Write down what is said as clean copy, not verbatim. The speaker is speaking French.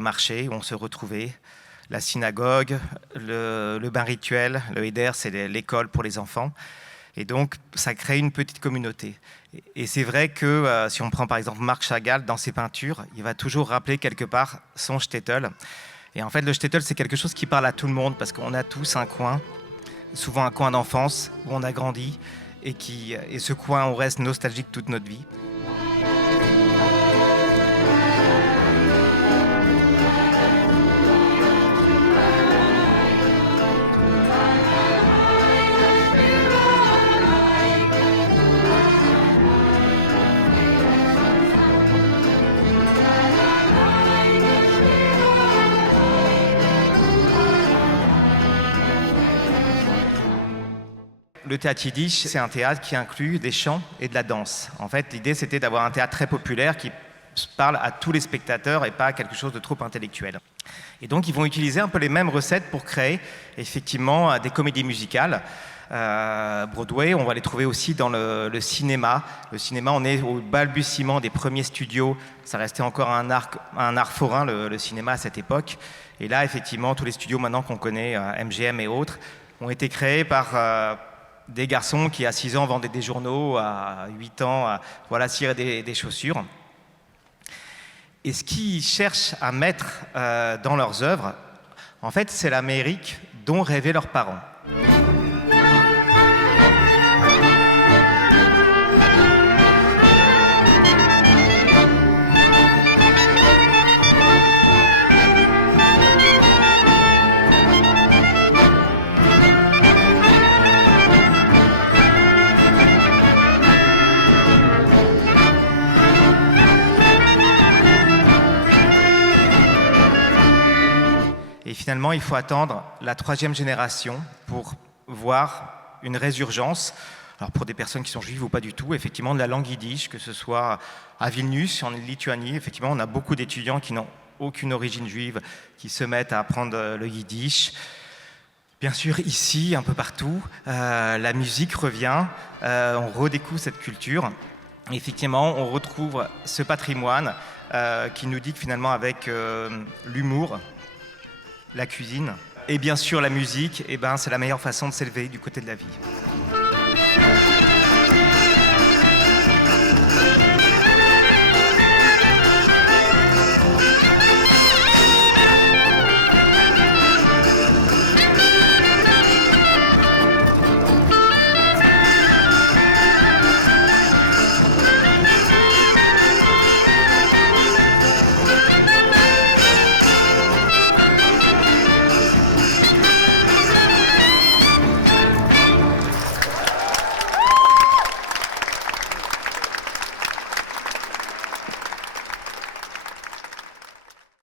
le marché où on se retrouvait, la synagogue, le bain rituel, le Heder, c'est l'école pour les enfants. Et donc, ça crée une petite communauté. Et c'est vrai que si on prend par exemple Marc Chagall, dans ses peintures, il va toujours rappeler quelque part son shtetl. Et en fait, le shtetl, c'est quelque chose qui parle à tout le monde, parce qu'on a tous un coin, souvent un coin d'enfance, où on a grandi, et ce coin, on reste nostalgique toute notre vie. Le théâtre yiddish, c'est un théâtre qui inclut des chants et de la danse. En fait, l'idée, c'était d'avoir un théâtre très populaire qui parle à tous les spectateurs et pas à quelque chose de trop intellectuel. Et donc, ils vont utiliser un peu les mêmes recettes pour créer, effectivement, des comédies musicales. Broadway, on va les trouver aussi dans le cinéma. Le cinéma, on est au balbutiement des premiers studios. Ça restait encore un art forain, le cinéma, à cette époque. Et là, effectivement, tous les studios maintenant qu'on connaît, MGM et autres, ont été créés par des garçons qui, à 6 ans, vendaient des journaux, à 8 ans, ciraient des chaussures. Et ce qu'ils cherchent à mettre dans leurs œuvres, en fait, c'est l'Amérique dont rêvaient leurs parents. Et finalement, il faut attendre la 3e génération pour voir une résurgence. Alors pour des personnes qui sont juives ou pas du tout, effectivement, de la langue yiddish, que ce soit à Vilnius, en Lituanie, effectivement, on a beaucoup d'étudiants qui n'ont aucune origine juive, qui se mettent à apprendre le yiddish. Bien sûr, ici, un peu partout, la musique revient, on redécouvre cette culture. Et effectivement, on retrouve ce patrimoine qui nous dit que finalement, avec l'humour, la cuisine et bien sûr la musique, c'est la meilleure façon de s'élever du côté de la vie.